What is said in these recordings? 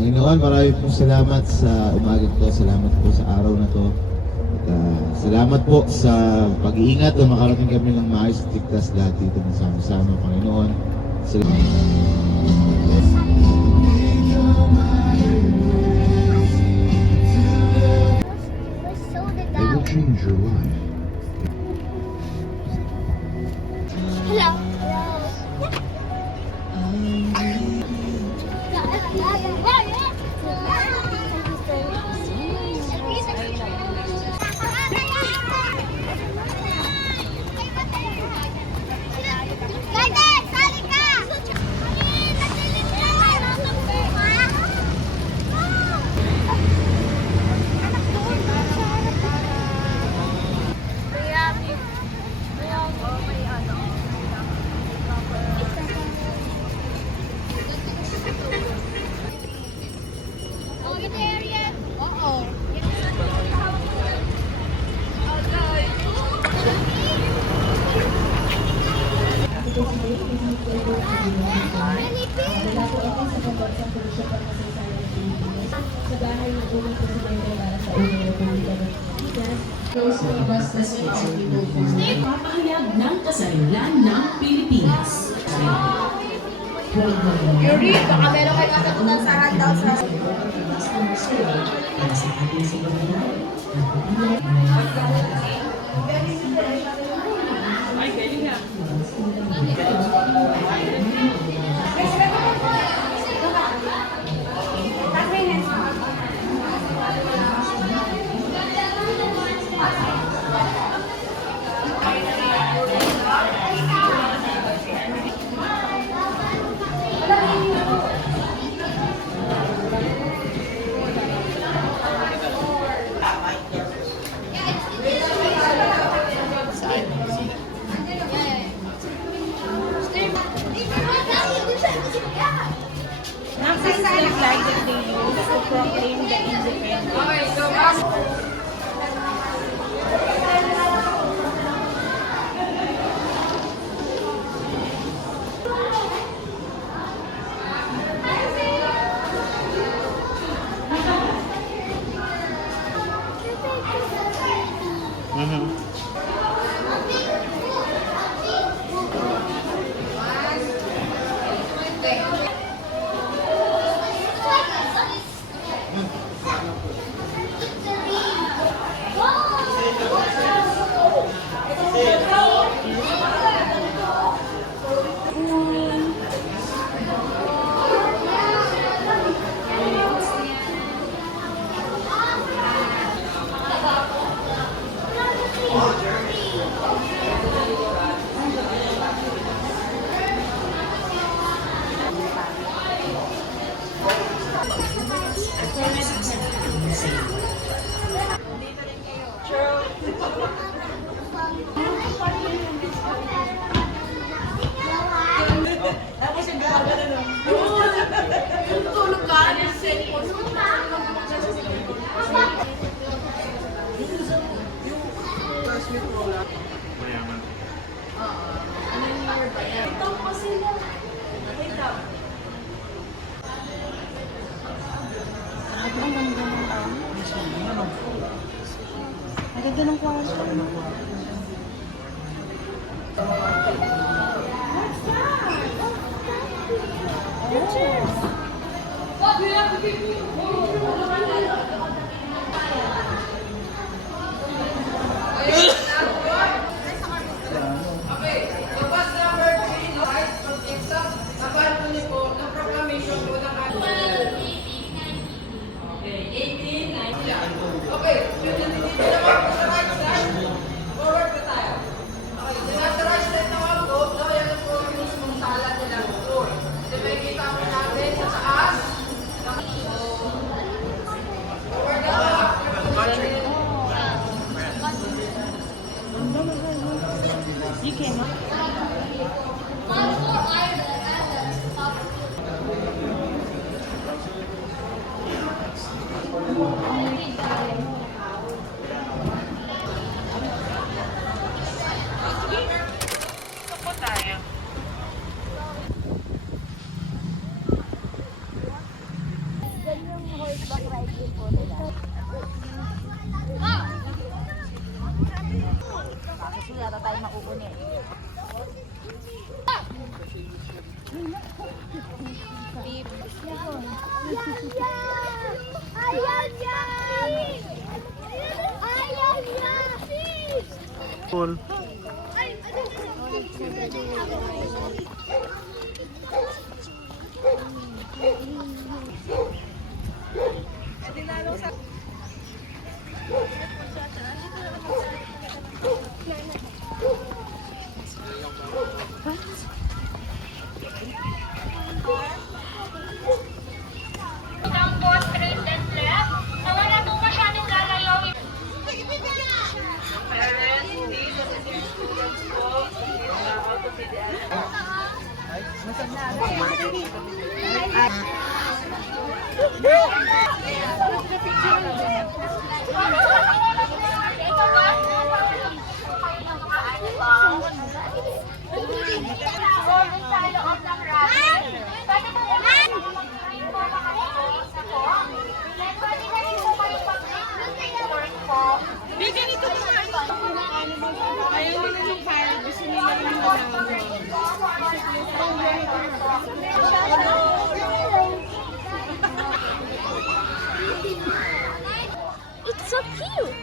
Panginoon, marami po salamat sa umaga to. Salamat po sa araw na to. At salamat po sa pag-iingat na makarating kami ng maayos at ligtas lahat dito ng sama-sama, Panginoon. They will change your life. Hello. Papahayag ng kasarilan ng Pilipinas. Yuri, baka meron kayo kasagutan sa handout sa... Para sa ating seguridad flag that they use to proclaim the independence. Ang ganda ng kwarto. horseback riding po nila. Kasi yata tayo makukunin. Cool. Down po, straight and left. Na wala po masyadong lalayo. Parents, please, assist your students po. Out of the Ayaw nila ng fire. Gusto nila yung malaw. It's so cute!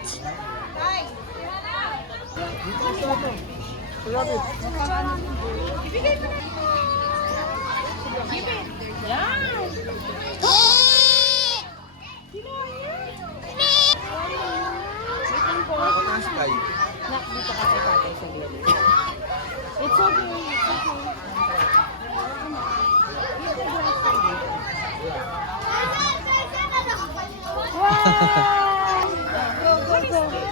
Nak, dito ka kay tatay sa gilid. It's okay. It's okay. Wow! Go, go, go.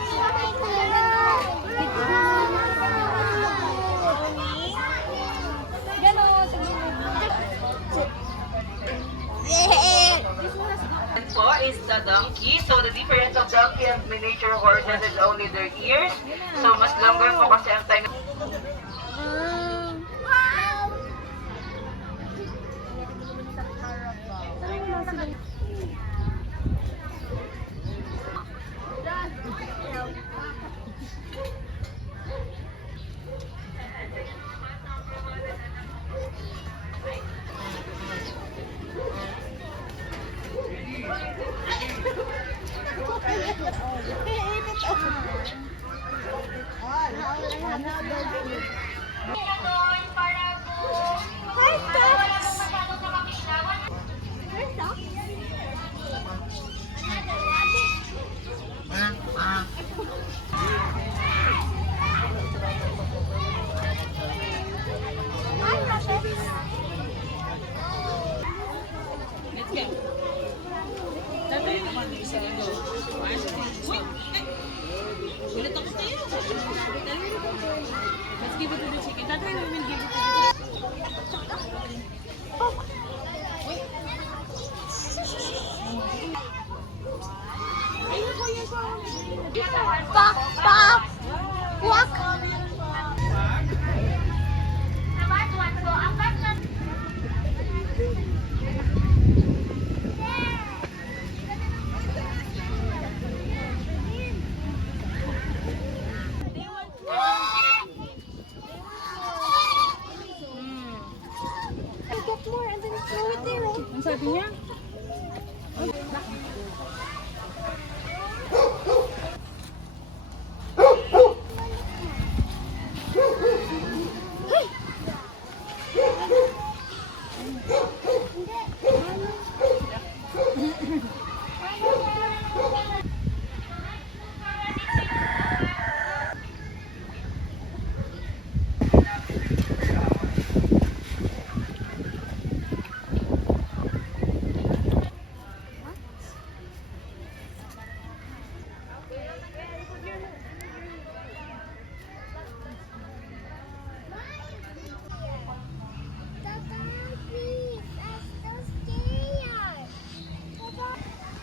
po is the donkey. So the difference of donkey and miniature horses is only their ears. So mas longer po kasi ang time. Let's give it to the chicken. That way we will give it to the Pak! Pak! Wak! Get more and then throw it there. Ang sabi niya?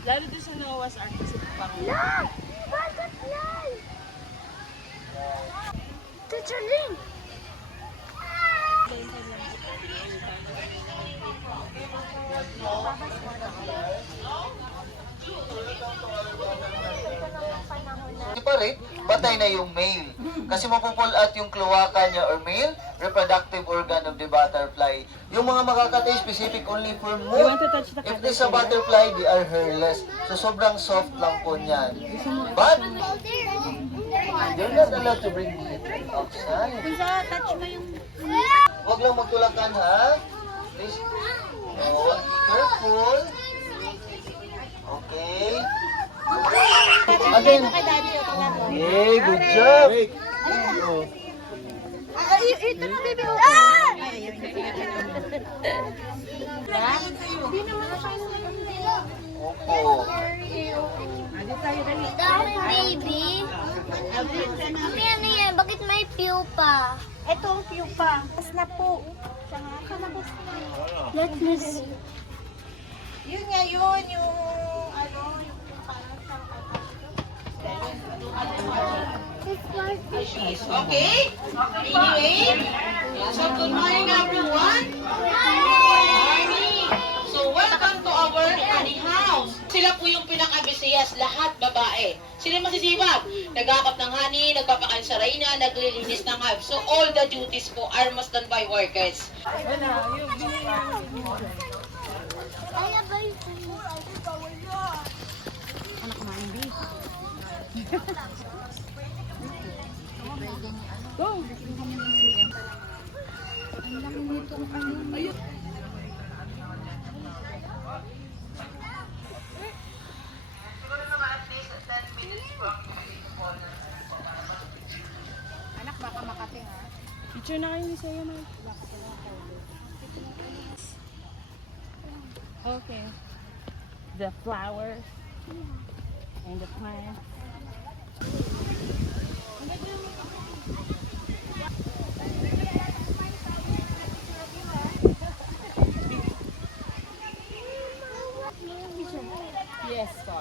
Lalo doon sa Noah's Ark kasi pang... Look! Butterfly! Teacher Ling! rate, patay na yung male. Kasi mapupull out yung cloaca niya or male reproductive organ of the butterfly. Yung mga makakatay specific only for You moth. want to touch the If cutter? this a butterfly, they are hairless. So sobrang soft lang po niyan. But, you're not allowed to bring it outside. Kung sa touch mo yung... Huwag lang magtulakan ha. Please. Oh, careful. Okay. Again. Kay daddy, ito nga to. Hey, good job. Ito na, baby. Ay, ayun. Hindi naman na kayo Opo. Dami, baby. Mami, ano yan? Bakit may pupa? Ito ang pupa. Mas na po. Kalabas na. Let me see. Yun nga yun, yung ano, yung parang Okay? Anyway, so good morning everyone. Morning. So welcome to our honey house. Sila po yung pinaka-busiyas, lahat babae. Sila masisibag. Nag-aakap ng honey, nagpapakain sa reyna, naglilinis ng hive. So all the duties po are must done by workers. Kaya ba yung Siguro naman at least 10 minutes po ang anak, baka makating ha. Picture na kayo ni Saya, Mike. Okay. The flowers and the plants. Yes, po.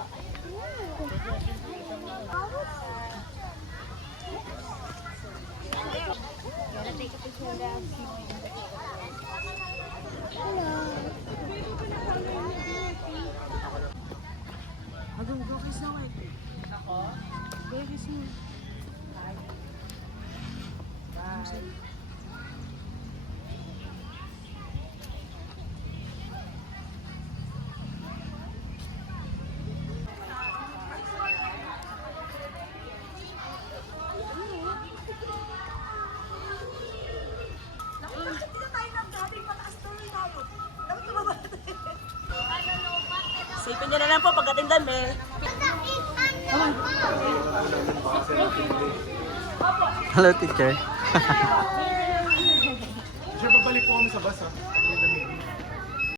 Sipin niya na lang po pagdating doon, be. Hello, teacher. Sir, babalik po kami sa bus ha.